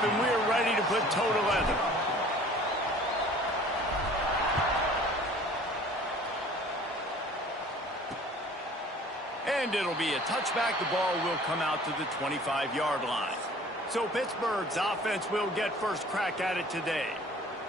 up, and we are ready to put toe to leather. And it'll be a touchback. The ball will come out to the 25-yard line. So Pittsburgh's offense will get first crack at it today.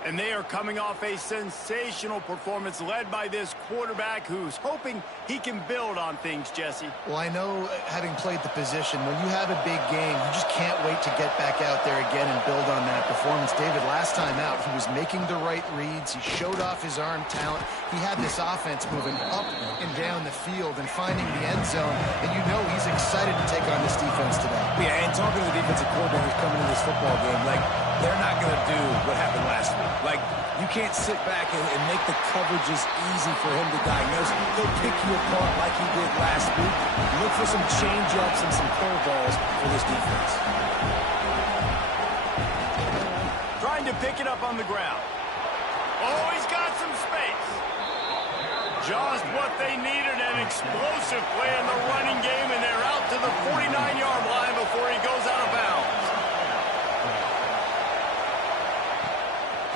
And they are coming off a sensational performance led by this quarterback who's hoping he can build on things, Jesse. Well, I know, having played the position, when you have a big game, you just can't wait to get back out there again and build on that performance. David, last time out, he was making the right reads. He showed off his arm talent. He had this offense moving up and down the field and finding the end zone. And you know he's excited to take on this defense today. Yeah, and talking to the defensive coordinators coming into this football game, like, they're not going to do what happened last week. Like, you can't sit back and make the coverages easy for him to diagnose. He'll pick you apart like he did last week. Look for some change-ups and some curveballs for this defense. Trying to pick it up on the ground. Oh, he's got some space. Just what they needed, an explosive play in the running game, and they're out to the 49-yard line before he goes out of bounds.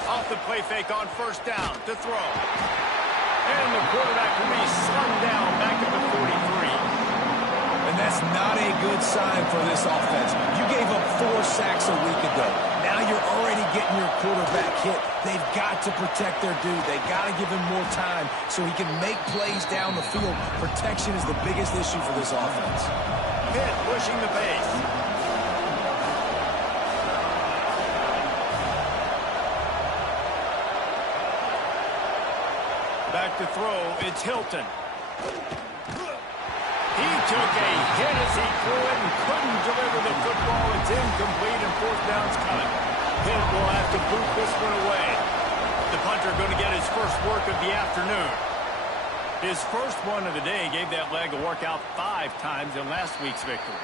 Off the play fake on first down to throw. And the quarterback will be slung down back at the 43. And that's not a good sign for this offense. You gave up 4 sacks a week ago. Now you're already getting your quarterback hit. They've got to protect their dude. They've got to give him more time so he can make plays down the field. Protection is the biggest issue for this offense. Pitt pushing the pace. Back to throw, it's Hilton. He took a hit as he threw it and couldn't deliver the football. It's incomplete and fourth down's coming. Pitt will have to boot this one away. The punter going to get his first work of the afternoon. His first one of the day gave that leg a workout 5 times in last week's victory.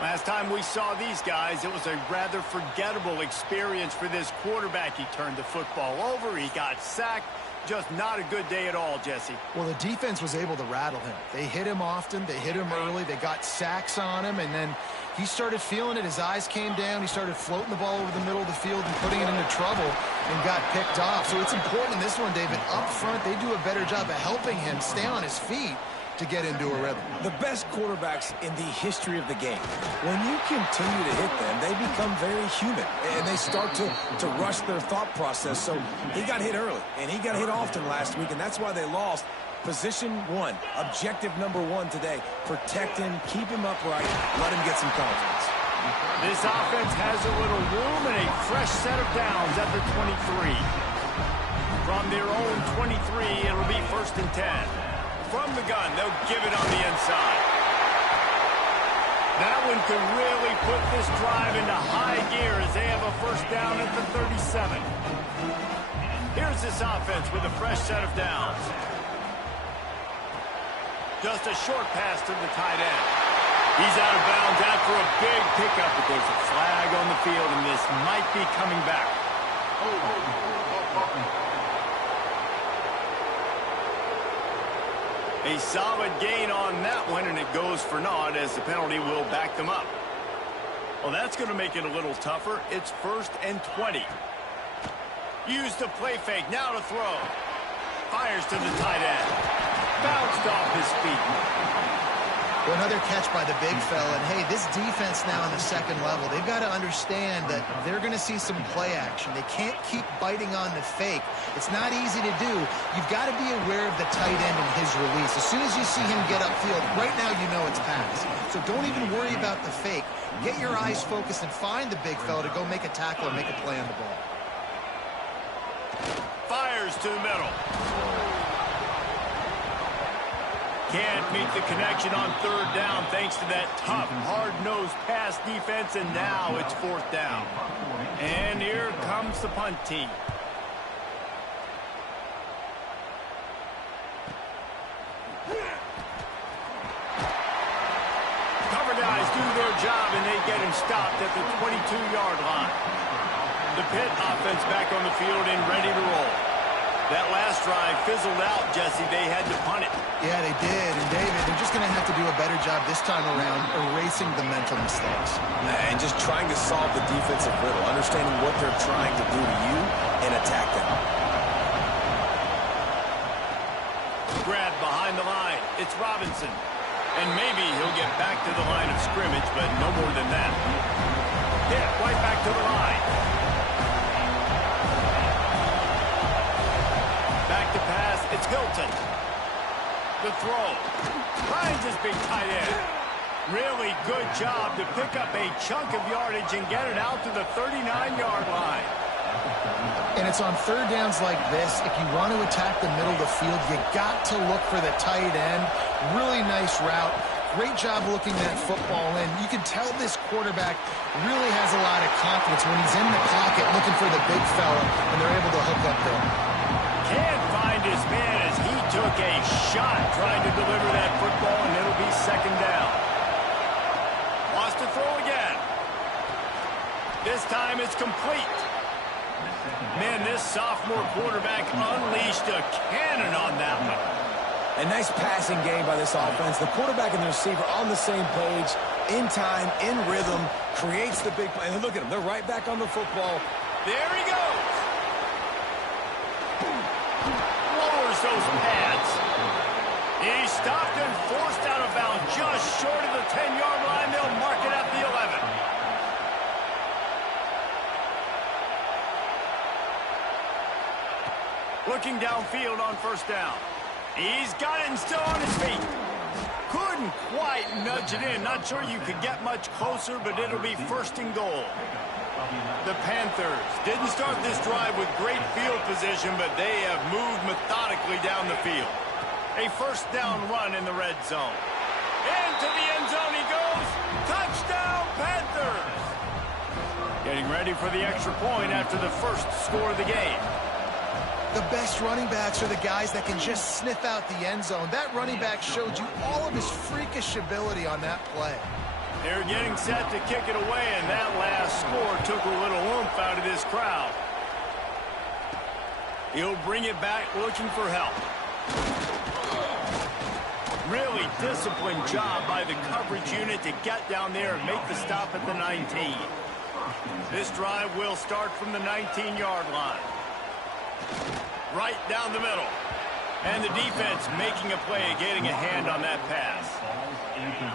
Last time we saw these guys, it was a rather forgettable experience for this quarterback. He turned the football over, he got sacked. Just not a good day at all, Jesse. Well, the defense was able to rattle him. They hit him often, they hit him early, they got sacks on him, and then he started feeling it. His eyes came down, he started floating the ball over the middle of the field and putting it into trouble and got picked off. So it's important in this one, David. Up front, they do a better job of helping him stay on his feet to get into a rhythm. The best quarterbacks in the history of the game, when you continue to hit them, they become very human, and they start to rush their thought process. So he got hit early, and he got hit often last week, and that's why they lost. Position 1, objective number 1 today. Protect him, keep him upright, let him get some confidence. This offense has a little room and a fresh set of downs at the 23. From their own 23, it'll be 1st and 10. From the gun, they'll give it on the inside. That one could really put this drive into high gear as they have a first down at the 37. Here's this offense with a fresh set of downs. Just a short pass to the tight end. He's out of bounds after a big pickup, but there's a flag on the field, and this might be coming back. A solid gain on that one, and it goes for naught as the penalty will back them up. Well, that's going to make it a little tougher. It's 1st and 20. Use the play fake, now to throw. Fires to the tight end. Bounced off his feet. Well, another catch by the big fella. And, hey, this defense now on the second level, they've got to understand that they're going to see some play action. They can't keep biting on the fake. It's not easy to do. You've got to be aware of the tight end and his release. As soon as you see him get upfield, right now you know it's pass. So don't even worry about the fake. Get your eyes focused and find the big fella to go make a tackle or make a play on the ball. Fires to the middle. Can't meet the connection on 3rd down thanks to that tough, hard-nosed pass defense, and now it's 4th down. And here comes the punt team. Cover guys do their job, and they get him stopped at the 22-yard line. The Pitt offense back on the field and ready to roll. That last drive fizzled out, Jesse. They had to punt it. Yeah, they did. And, David, they're just going to have to do a better job this time around erasing the mental mistakes. And just trying to solve the defensive riddle, understanding what they're trying to do to you and attack them. Grab behind the line. It's Robinson. And maybe he'll get back to the line of scrimmage, but no more than that. Hit right back to the line. Back to pass. It's Hilton. The throw. Finds his big tight end. Really good job to pick up a chunk of yardage and get it out to the 39-yard line. And it's on third downs like this. If you want to attack the middle of the field, you got to look for the tight end. Really nice route. Great job looking that football in. You can tell this quarterback really has a lot of confidence when he's in the pocket looking for the big fella, and they're able to hook up there. Can't find his man as he took a shot trying to deliver that football, and it'll be second down. Wants to throw again. This time it's complete. Man, this sophomore quarterback unleashed a cannon on that one. A nice passing game by this offense. The quarterback and the receiver on the same page, in time, in rhythm, creates the big play. And look at them. They're right back on the football. There he goes. Lowers those pads. He's stopped and forced out of bounds just short of the 10-yard line. They'll mark it at the 11. Looking downfield on first down. He's got it and still on his feet. Couldn't quite nudge it in. Not sure you could get much closer, but it'll be first and goal. The Panthers didn't start this drive with great field position, but they have moved methodically down the field. A first down run in the red zone. Into the end zone he goes. Touchdown, Panthers! Getting ready for the extra point after the first score of the game. The best running backs are the guys that can just sniff out the end zone. That running back showed you all of his freakish ability on that play. They're getting set to kick it away, and that last score took a little oomph out of this crowd. He'll bring it back looking for help. Really disciplined job by the coverage unit to get down there and make the stop at the 19. This drive will start from the 19-yard line. Right down the middle. And the defense making a play, getting a hand on that pass.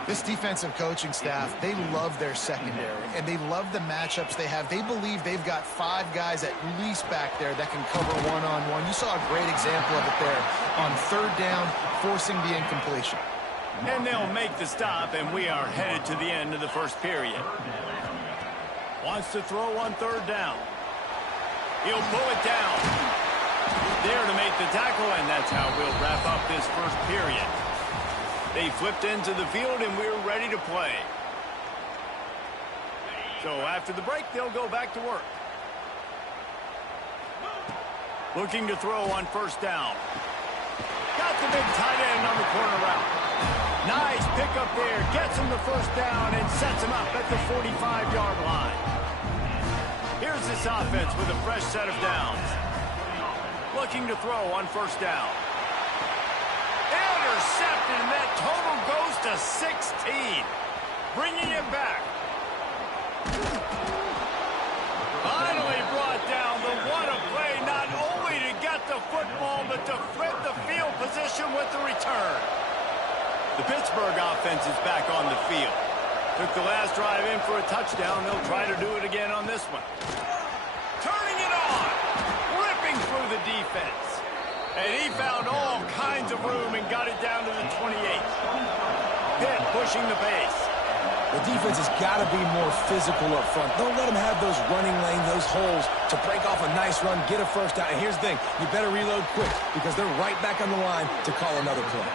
This defensive coaching staff, they love their secondary, and they love the matchups they have. They believe they've got 5 guys at least back there that can cover one-on-one. You saw a great example of it there on third down, forcing the incompletion. And they'll make the stop, and we are headed to the end of the first period. Wants to throw on third down. He'll pull it down. There to make the tackle, and that's how we'll wrap up this first period. They flipped into the field, and we're ready to play. So after the break, they'll go back to work. Looking to throw on first down. Got the big tight end on the corner route. Nice pickup there. Gets him the first down and sets him up at the 45-yard line. Here's this offense with a fresh set of downs. Looking to throw on first down. Intercepted, and that total goes to 16. Bringing it back. Finally brought down, but what a play, not only to get the football, but to flip the field position with the return. The Pittsburgh offense is back on the field. Took the last drive in for a touchdown. They'll try to do it again on this one. Turning it on. Ripping through the defense. And he found all kinds of room and got it down to the 28. Pitt pushing the pace. The defense has got to be more physical up front. Don't let them have those running lanes, those holes to break off a nice run, get a first down. And here's the thing, you better reload quick because they're right back on the line to call another play.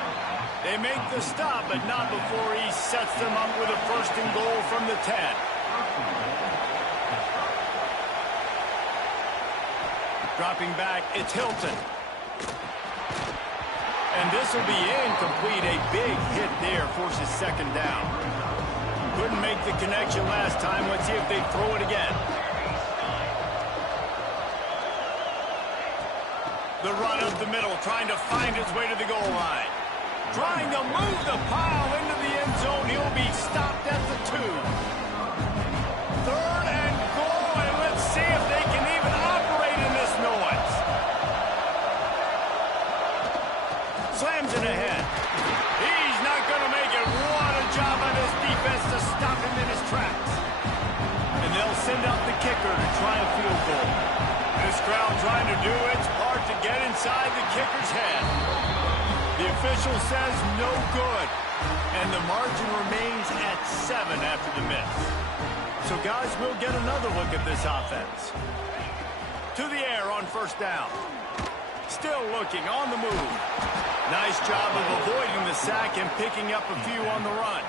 They make the stop, but not before he sets them up with a first and goal from the 10. Dropping back, it's Hilton. And this will be incomplete. A big hit there forces second down. Couldn't make the connection last time. Let's see if they throw it again. The run up the middle, trying to find his way to the goal line. Trying to move the pile into the end zone. He'll be stopped at the 2. 3rd and goal, and let's see if they can even operate in this noise. Slams it ahead. He's not going to make it. What a job by this defense to stop him in his tracks. And they'll send out the kicker to try a field goal. This crowd trying to do its part to get inside the kicker's head. The official says no good, and the margin remains at 7 after the miss. So, guys, we'll get another look at this offense. To the air on 1st down. Still looking on the move. Nice job of avoiding the sack and picking up a few on the run.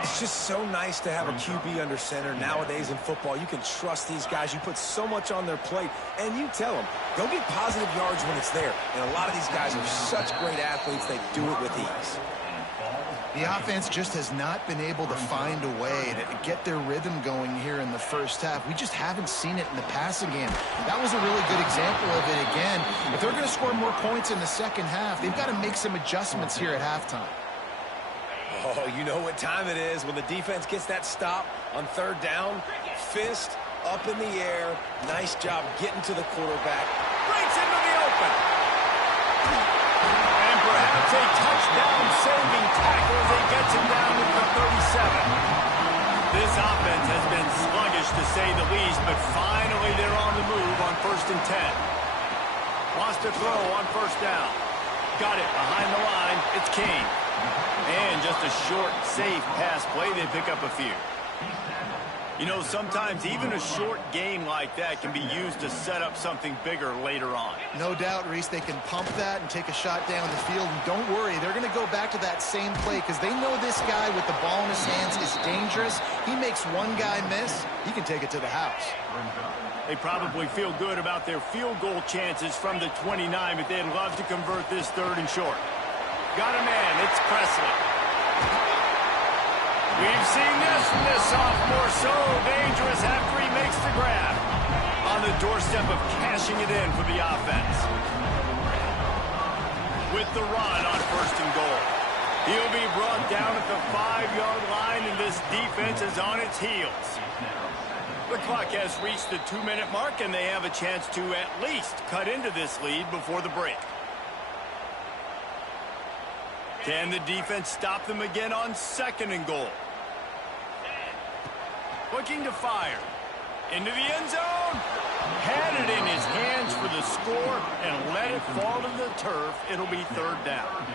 It's just so nice to have a QB under center nowadays in football. You can trust these guys. You put so much on their plate, and you tell them, go get positive yards when it's there. And a lot of these guys are such great athletes, they do it with ease. The offense just has not been able to find a way to get their rhythm going here in the first half. We just haven't seen it in the passing game. That was a really good example of it again. If they're going to score more points in the second half, they've got to make some adjustments here at halftime. Oh, you know what time it is when the defense gets that stop on 3rd down. Fist up in the air. Nice job getting to the quarterback. Breaks into the open. And perhaps a touchdown-saving tackle as he gets him down to the 37. This offense has been sluggish to say the least, but finally they're on the move on 1st and 10. Wants to throw on 1st down. Got it behind the line. It's Kane. And just a short, safe pass play, they pick up a few. You know, sometimes even a short game like that can be used to set up something bigger later on. No doubt, Reese, they can pump that and take a shot down the field. And don't worry, they're going to go back to that same play because they know this guy with the ball in his hands is dangerous. He makes one guy miss, he can take it to the house. They probably feel good about their field goal chances from the 29, but they'd love to convert this 3rd and short. Got a man, it's Presley. We've seen this from this sophomore, so dangerous after he makes the grab. On the doorstep of cashing it in for the offense. With the run on 1st and goal. He'll be brought down at the 5-yard line, and this defense is on its heels. The clock has reached the 2-minute mark, and they have a chance to at least cut into this lead before the break. Can the defense stop them again on 2nd and goal? Looking to fire. Into the end zone. Had it in his hands for the score and let it fall to the turf. It'll be 3rd down.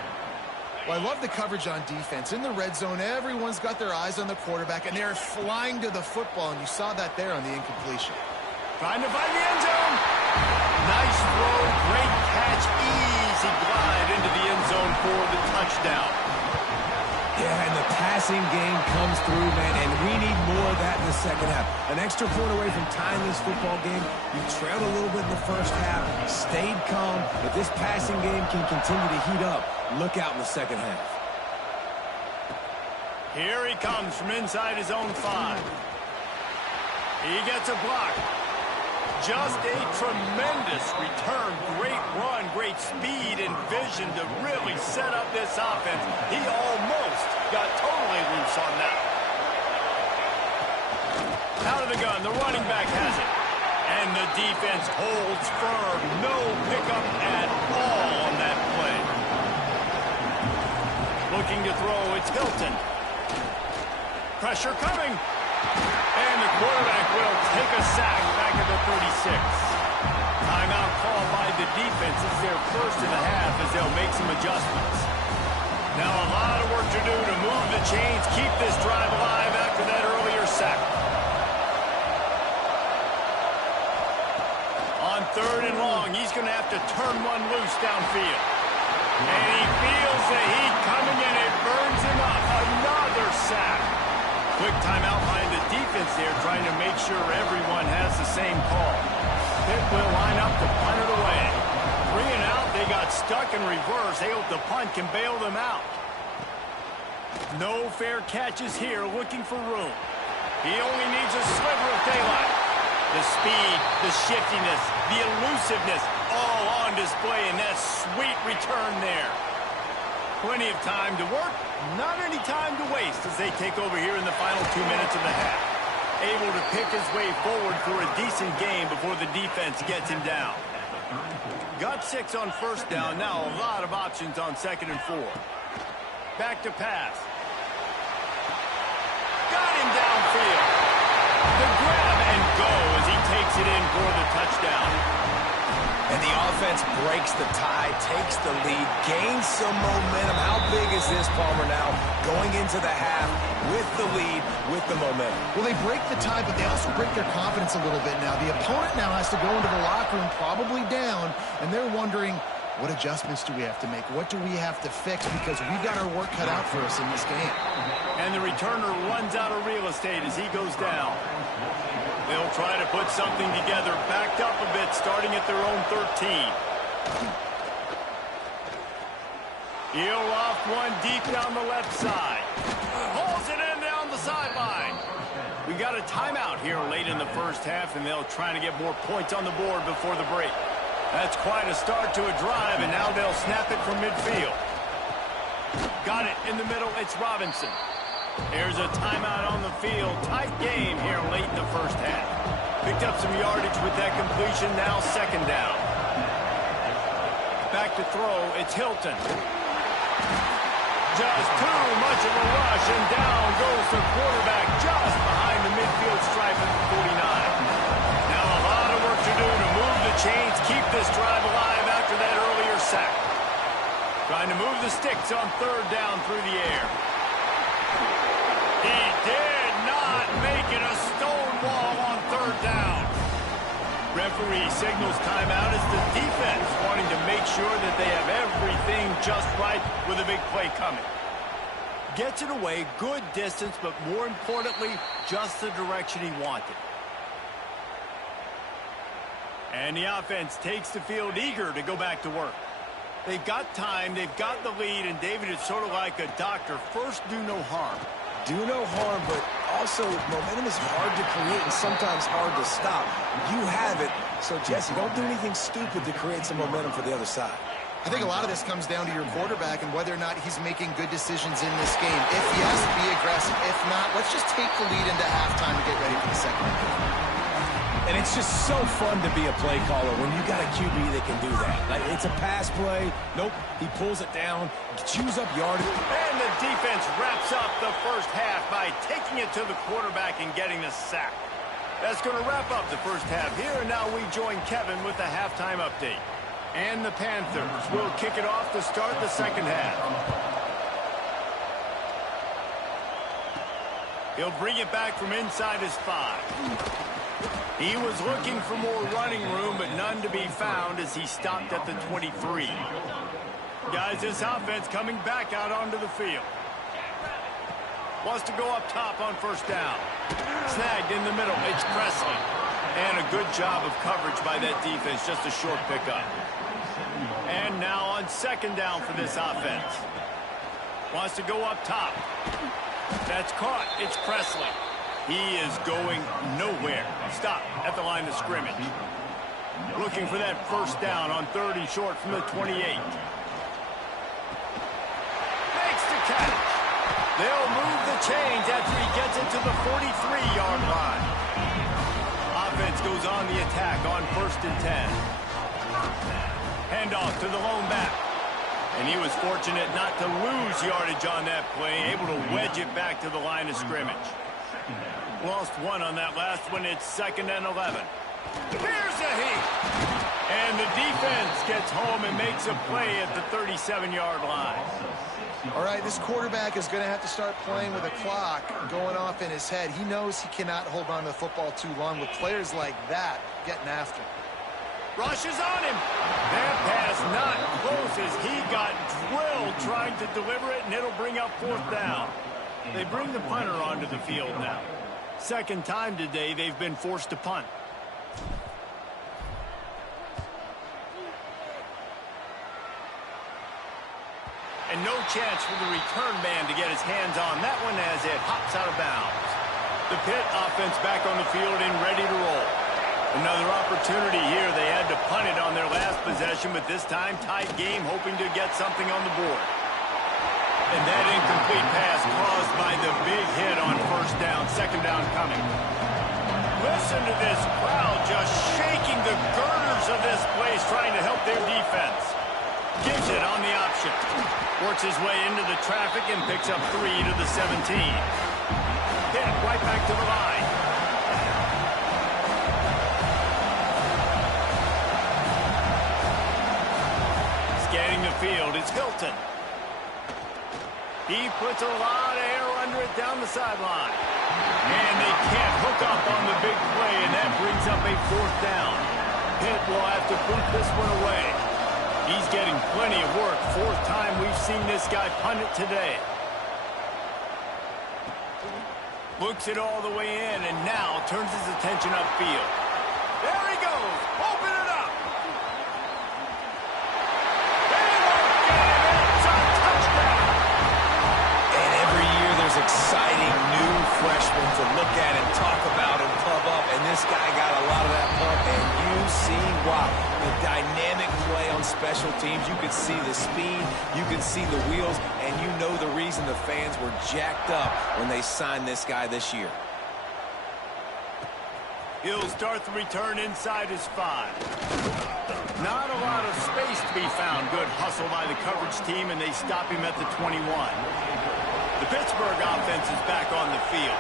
Well, I love the coverage on defense. In the red zone, everyone's got their eyes on the quarterback, and they're flying to the football, and you saw that there on the incompletion. Trying to find the end zone. Nice throw, great catch, easy glide into the end zone for the touchdown. Yeah, and the passing game comes through, man, and we need more of that in the second half. An extra point away from tying this football game. You trailed a little bit in the first half, stayed calm, but this passing game can continue to heat up. Look out in the second half. Here he comes from inside his own 5. He gets a block. Just a tremendous return. Great run, great speed and vision to really set up this offense. He almost got totally loose on that. Out of the gun, the running back has it. And the defense holds firm. No pickup at all on that play. Looking to throw, it's Hilton. Pressure coming. And the quarterback will take a sack back at the 36. Timeout called by the defense. It's their first in the half as they'll make some adjustments. Now a lot of work to do to move the chains, keep this drive alive after that earlier sack. On 3rd and long, he's going to have to turn one loose downfield. And he feels the heat coming in. It burns him up. Another sack. Quick timeout by the defense there, trying to make sure everyone has the same call. Pitt will line up to punt it away. 3 and out, they got stuck in reverse. They hope the punt can bail them out. No fair catches here, looking for room. He only needs a sliver of daylight. The speed, the shiftiness, the elusiveness, all on display in that sweet return there. Plenty of time to work, not any time to waste as they take over here in the final 2 minutes of the half. Able to pick his way forward for a decent game before the defense gets him down. Got 6 on first down. Now a lot of options on 2nd and 4. Back to pass. Got him downfield. The grab and go as he takes it in for the touchdown. And the offense breaks the tie, takes the lead, gains some momentum. How big is this, Palmer, now going into the half with the lead, with the momentum? Well, they break the tie, but they also break their confidence a little bit now. The opponent now has to go into the locker room probably down, and they're wondering, what adjustments do we have to make? What do we have to fix? Because we've got our work cut out for us in this game. And the returner runs out of real estate as he goes down. They'll try to put something together, backed up a bit, starting at their own 13. He'll off one deep down the left side. Pulls it in down the sideline. We got a timeout here late in the first half, and they'll try to get more points on the board before the break. That's quite a start to a drive, and now they'll snap it from midfield. Got it in the middle. It's Robinson. There's a timeout on the field. Tight game here late in the first half. Picked up some yardage with that completion. Now 2nd down. Back to throw. It's Hilton. Just too much of a rush, and down goes the quarterback just behind the midfield stripe at the 49. Now a lot of work to do to move the chains, keep this drive alive after that earlier sack. Trying to move the sticks on 3rd down through the air. He did not make it a stone wall on 3rd down. Referee signals timeout as the defense wanting to make sure that they have everything just right with a big play coming. Gets it away, good distance, but more importantly, just the direction he wanted. And the offense takes the field eager to go back to work. They've got time, they've got the lead, and David is sort of like a doctor. First, do no harm. Do no harm, but also momentum is hard to create and sometimes hard to stop. You have it, so Jesse, don't do anything stupid to create some momentum for the other side. I think a lot of this comes down to your quarterback and whether or not he's making good decisions in this game. If yes, be aggressive. If not, let's just take the lead into halftime to get ready for the second half. And it's just so fun to be a play caller when you got a QB that can do that. Like, it's a pass play. Nope, he pulls it down, chews up yardage. And the defense wraps up the first half by taking it to the quarterback and getting the sack. That's going to wrap up the first half here, and now we join Kevin with the halftime update. And the Panthers will kick it off to start the second half. He'll bring it back from inside his 5. He was looking for more running room, but none to be found as he stopped at the 23. Guys, this offense coming back out onto the field. Wants to go up top on 1st down. Snagged in the middle. It's Presley. And a good job of coverage by that defense. Just a short pickup. And now on 2nd down for this offense. Wants to go up top. That's caught. It's Presley. He is going nowhere. Stop at the line of scrimmage. Looking for that 1st down on 3rd and short from the 28. Makes the catch. They'll move the chains after he gets it to the 43-yard line. Offense goes on the attack on 1st and 10. Handoff to the lone back. And he was fortunate not to lose yardage on that play, able to wedge it back to the line of scrimmage. Lost 1 on that last one. It's 2nd and 11. Here's a heat. And the defense gets home and makes a play at the 37-yard line. All right, this quarterback is going to have to start playing with a clock going off in his head. He knows he cannot hold on to the football too long with players like that getting after him. Rushes on him. That pass not close as he got drilled trying to deliver it, and it'll bring up 4th down. They bring the punter onto the field now. 2nd time today they've been forced to punt. And no chance for the return man to get his hands on that one as it hops out of bounds. The Pitt offense back on the field and ready to roll. Another opportunity here. They had to punt it on their last possession, but this time tight game, hoping to get something on the board. And that incomplete pass caused by the big hit on first down, second down coming. Listen to this crowd just shaking the girders of this place, trying to help their defense. Gives it on the option. Works his way into the traffic and picks up 3 to the 17. Pitt right back to the line. Scanning the field, it's Hilton. He puts a lot of air under it down the sideline. And they can't hook up on the big play, and that brings up a 4th down. Pitt will have to boot this one away. He's getting plenty of work. 4th time we've seen this guy punt it today. Looks it all the way in, and now turns his attention upfield. There he goes. Open it up. Exciting new freshmen to look at and talk about and pub up, and this guy got a lot of that pub, and you see why. The dynamic play on special teams, you could see the speed, you could see the wheels, and you know the reason the fans were jacked up when they signed this guy this year. He'll start the return inside his 5. Not a lot of space to be found. Good hustle by the coverage team, and they stop him at the 21. The Pittsburgh offense is back on the field.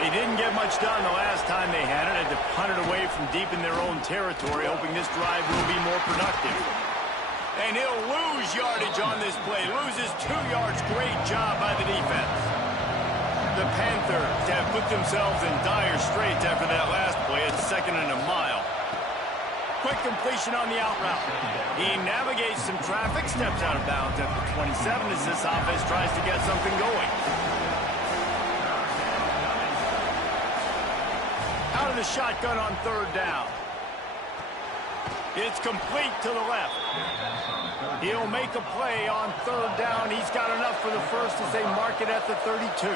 They didn't get much done the last time they had it. Had to punt it away from deep in their own territory, hoping this drive will be more productive. And he'll lose yardage on this play. Loses 2 yards. Great job by the defense. The Panthers have put themselves in dire straits after that last play. It's 2nd and a mile. Quick completion on the out route. He navigates some traffic, steps out of bounds at the 27 as this offense tries to get something going. Out of the shotgun on 3rd down. It's complete to the left. He'll make a play on 3rd down. He's got enough for the first as they mark it at the 32.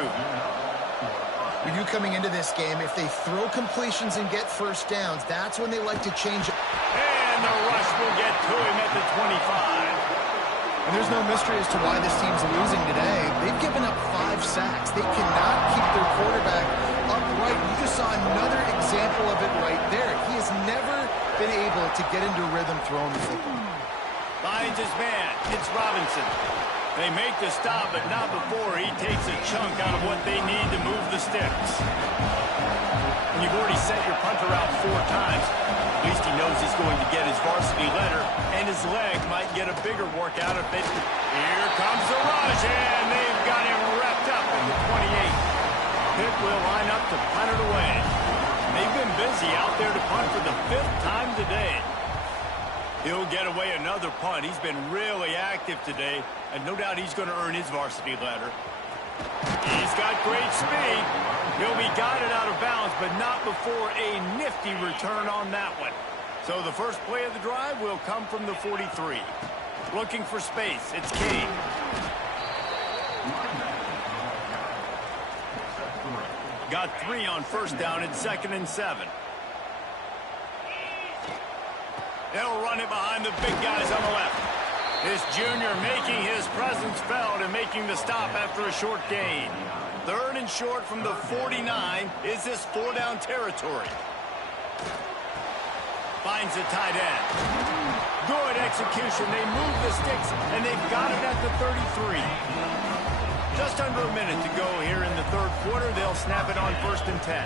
We knew coming into this game, if they throw completions and get first downs, that's when they like to change it. And the rush will get to him at the 25. And there's no mystery as to why this team's losing today. They've given up 5 sacks. They cannot keep their quarterback upright. You just saw another example of it right there. He has never been able to get into rhythm throwing the football. Finds his man. It's Robinson. They make the stop, but not before he takes a chunk out of what they need to move the sticks. When you've already sent your punter out 4 times, at least he knows he's going to get his varsity letter, and his leg might get a bigger workout if they... Here comes the rush, and they've got him wrapped up at the 28. Pitt will line up to punt it away. They've been busy out there to punt for the 5th time today. He'll get away another punt. He's been really active today, and no doubt he's going to earn his varsity letter. He's got great speed. He'll be guided out of bounds, but not before a nifty return on that one. So the first play of the drive will come from the 43. Looking for space. It's King. Got 3 on first down. It's 2nd and 7. They'll run it behind the big guys on the left. This junior making his presence felt and making the stop after a short gain. 3rd and short from the 49. Is this 4-down territory? Finds the tight end. Good execution. They move the sticks, and they've got it at the 33. Just under a minute to go here in the 3rd quarter. They'll snap it on 1st and 10.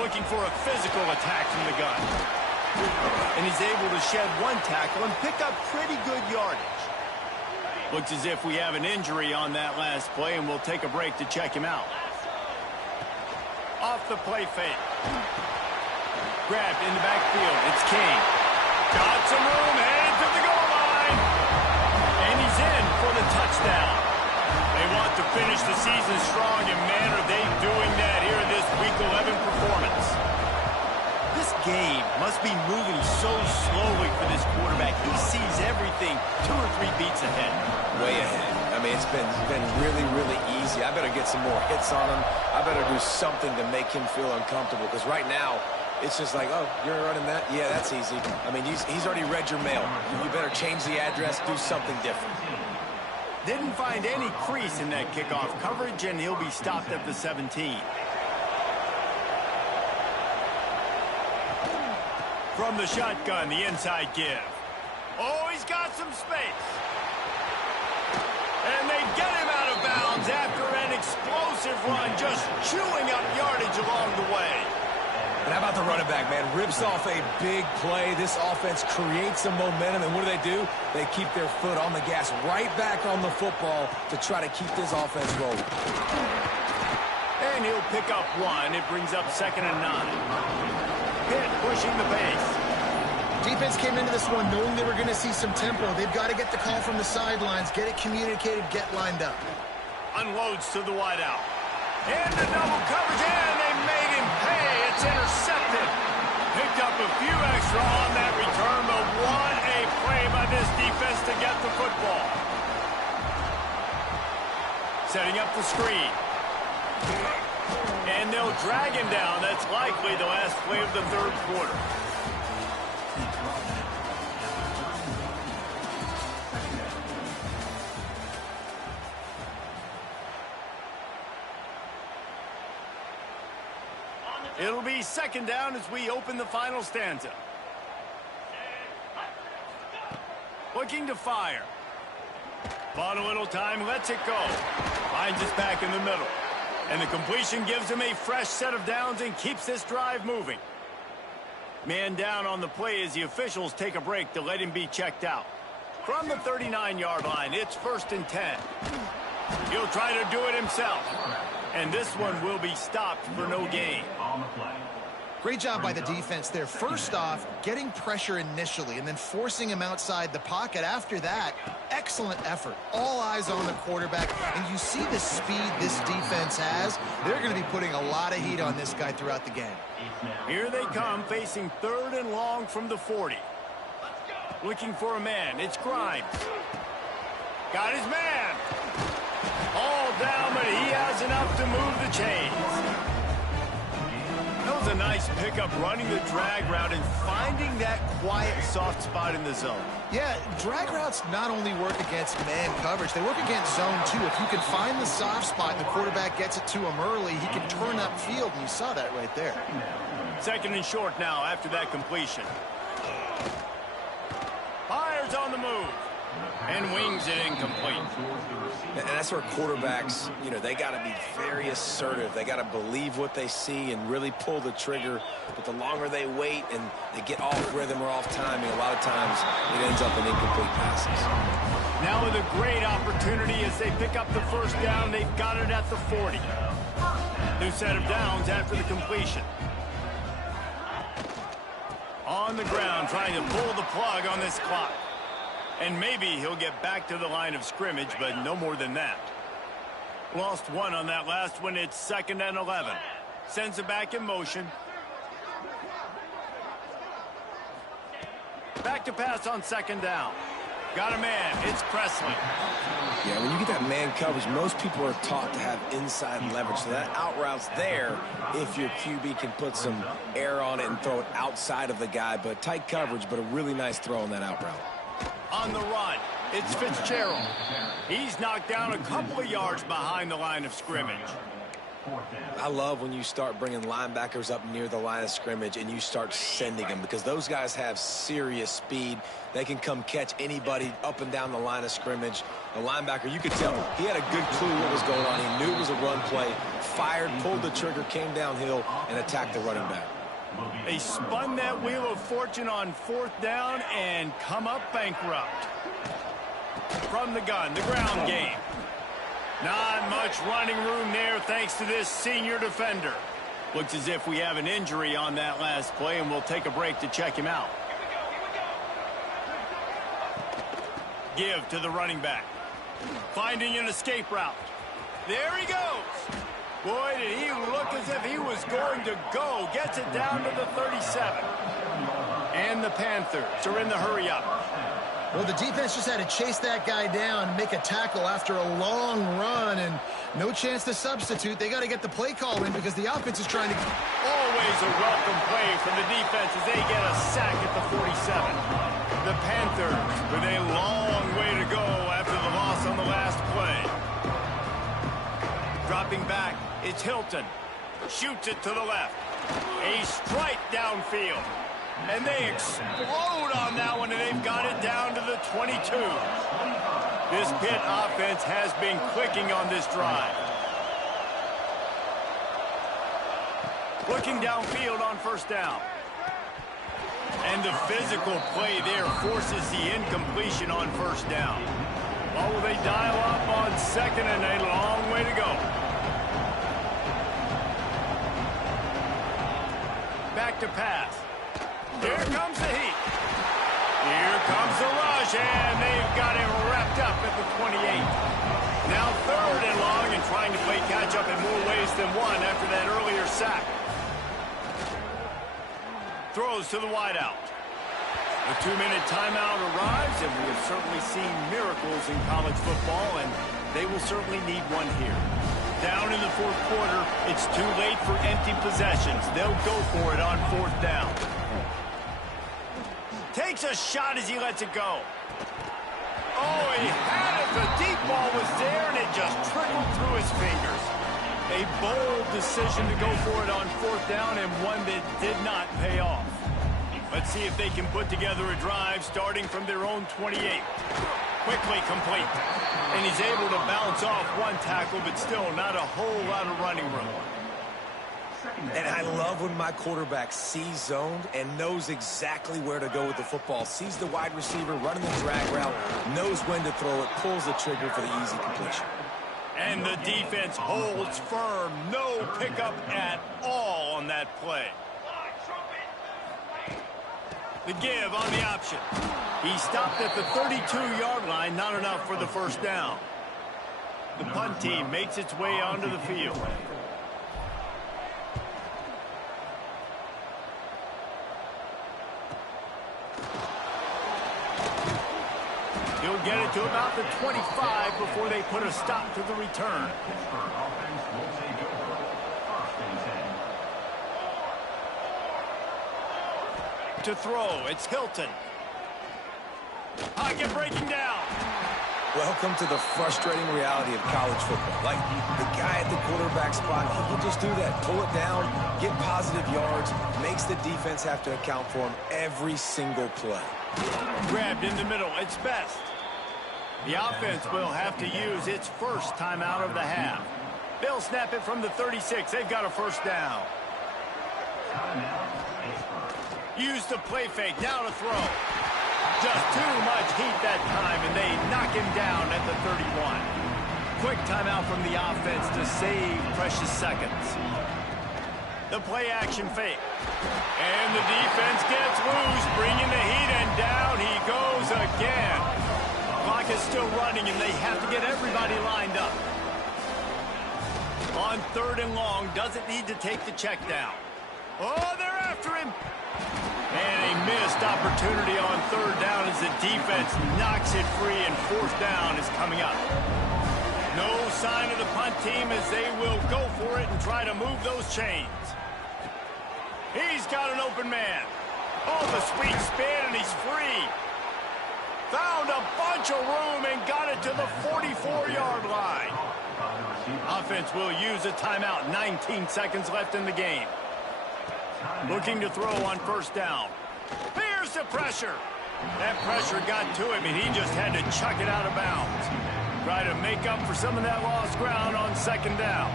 Looking for a physical attack from the gun. And he's able to shed 1 tackle and pick up pretty good yardage. Looks as if we have an injury on that last play, and we'll take a break to check him out. Off the play fake. Grabbed in the backfield. It's King. Got some room, headed to the goal line. And he's in for the touchdown. They want to finish the season strong, and man, are they doing that here in this Week 11 performance. This game must be moving so slowly for this quarterback. He sees everything 2 or 3 beats ahead. Way ahead. I mean, it's been really, really easy. I better get some more hits on him. I better do something to make him feel uncomfortable, because right now It's just like, oh, you're running that? Yeah, that's easy. I mean, he's already read your mail. You better change the address, do something different. Didn't find any crease in that kickoff coverage, and he'll be stopped at the 17. From the shotgun, the inside give. Oh, he's got some space. And they get him out of bounds after an explosive run, just chewing up yardage along the way. And how about the running back, man? Rips off a big play. This offense creates some momentum, and what do? They keep their foot on the gas, right back on the football to try to keep this offense rolling. And he'll pick up one. It brings up 2nd and 9. Pitt pushing the pace. Defense came into this one knowing they were going to see some tempo. They've got to get the call from the sidelines, get it communicated, get lined up. Unloads to the wideout. And the double coverage, and they made him pay. It's intercepted. Picked up a few extra on that return, but what a play by this defense to get the football. Setting up the screen. And they'll drag him down. That's likely the last play of the 3rd quarter. It'll be 2nd down as we open the final stanza. Looking to fire. Bought a little time, lets it go. Finds us back in the middle. And the completion gives him a fresh set of downs and keeps this drive moving. Man down on the play as the officials take a break to let him be checked out. From the 39-yard line, it's 1st and 10. He'll try to do it himself. And this one will be stopped for no gain. Great job by the defense there. First off, getting pressure initially and then forcing him outside the pocket. After that, excellent effort. All eyes on the quarterback. And you see the speed this defense has. They're going to be putting a lot of heat on this guy throughout the game. Here they come, facing 3rd and long from the 40. Looking for a man. It's Grimes. Got his man. All down, but he has enough to move the chains. That was a nice pickup, running the drag route and finding that quiet, soft spot in the zone. Yeah, drag routes not only work against man coverage, they work against zone too. If you can find the soft spot and the quarterback gets it to him early, he can turn upfield, and you saw that right there. 2nd and short now after that completion. Fires on the move. And wings it incomplete. And that's where quarterbacks, they got to be very assertive. They got to believe what they see and really pull the trigger. But the longer they wait and they get off rhythm or off timing, a lot of times it ends up in incomplete passes. Now with a great opportunity as they pick up the 1st down, they've got it at the 40. New set of downs after the completion. On the ground, trying to pull the plug on this clock. And maybe he'll get back to the line of scrimmage, but no more than that. Lost one on that last one. It's 2nd and 11. Sends it back in motion. Back to pass on 2nd down. Got a man. It's Presley. Yeah, when you get that man coverage, most people are taught to have inside leverage. So that out route's there if your QB can put some air on it and throw it outside of the guy. But tight coverage, but a really nice throw on that out route. On the run, it's Fitzgerald. He's knocked down a couple of yards behind the line of scrimmage. I love when you start bringing linebackers up near the line of scrimmage and you start sending them, because those guys have serious speed. They can come catch anybody up and down the line of scrimmage. The linebacker, you could tell he had a good clue what was going on. He knew it was a run play, fired, pulled the trigger, came downhill, and attacked the running back. They spun that wheel of fortune on 4th down and come up bankrupt. From the gun, the ground game. Not much running room there thanks to this senior defender. Looks as if we have an injury on that last play, and we'll take a break to check him out. Give to the running back. Finding an escape route. There he goes. Boy, did he look as if he was going to go. Gets it down to the 37. And the Panthers are in the hurry up. Well, the defense just had to chase that guy down and make a tackle after a long run, and no chance to substitute. They got to get the play call in because the offense is trying to... Always a welcome play from the defense as they get a sack at the 47. The Panthers with a long way to go after the loss on the last play. Dropping back, it's Hilton. Shoots it to the left. A strike downfield. And they explode on that one, and they've got it down to the 22. This Pitt offense has been clicking on this drive. Looking downfield on first down. And the physical play there forces the incompletion on first down. Or will they dial up on second, and a long way to go. Back to pass. Here comes the heat. Here comes the rush, and they've got it wrapped up at the 28. Now 3rd and long, and trying to play catch-up in more ways than one after that earlier sack. Throws to the wideout. A 2-minute timeout arrives, and we have certainly seen miracles in college football, and they will certainly need one here. Down in the 4th quarter, it's too late for empty possessions. They'll go for it on 4th down. Takes a shot as he lets it go. Oh, he had it. The deep ball was there, and it just trickled through his fingers. A bold decision to go for it on 4th down, and one that did not pay off. Let's see if they can put together a drive starting from their own 28. Quickly complete. And he's able to bounce off one tackle, but still not a whole lot of running room. And I love when my quarterback sees zoned and knows exactly where to go with the football. Sees the wide receiver running the drag route, knows when to throw it, pulls the trigger for the easy completion. And the defense holds firm. No pickup at all on that play. The give on the option. He stopped at the 32-yard line, not enough for the first down. The punt team makes its way onto the field. He'll get it to about the 25 before they put a stop to the return. To throw, it's Hilton. Pocket breaking down. Welcome to the frustrating reality of college football. Like, the guy at the quarterback spot, he can just do that. Pull it down, get positive yards, makes the defense have to account for him every single play. Grabbed in the middle, it's Best. The offense will have to use its first timeout of the half. They'll snap it from the 36. They've got a first down. Use the play fake, now to throw. Just too much heat that time, and they knock him down at the 31. Quick timeout from the offense to save precious seconds. The play action fake. And the defense gets loose, bringing the heat, and down he goes again. Clock is still running, and they have to get everybody lined up. On 3rd and long, doesn't need to take the check down. Oh, they're after him. And a missed opportunity on 3rd down as the defense knocks it free, and 4th down is coming up. No sign of the punt team as they will go for it and try to move those chains. He's got an open man. Oh, the sweet spin, and he's free. Found a bunch of room and got it to the 44-yard line. Offense will use a timeout. 19 seconds left in the game. Looking to throw on 1st down. Here's the pressure. That pressure got to him, and he just had to chuck it out of bounds. Try to make up for some of that lost ground on 2nd down.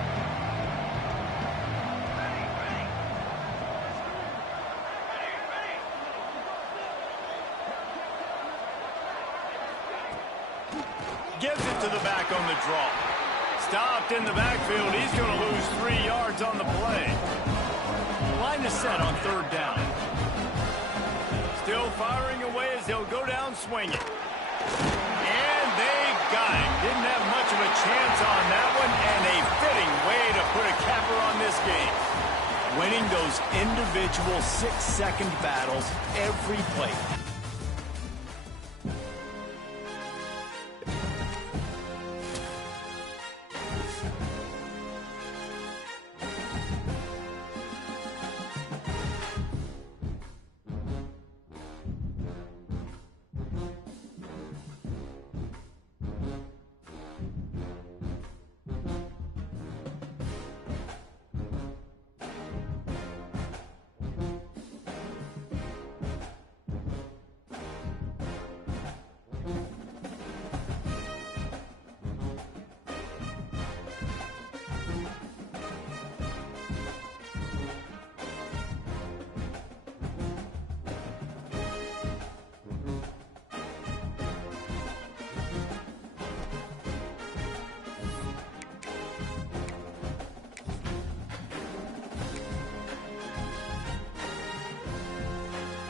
Gives it to the back on the draw. Stopped in the backfield. He's going to lose 3 yards on the play. Line is set on 3rd down. Still firing away as they'll go down swinging. And they got it. Didn't have much of a chance on that one, and a fitting way to put a capper on this game. Winning those individual 6-second battles every play.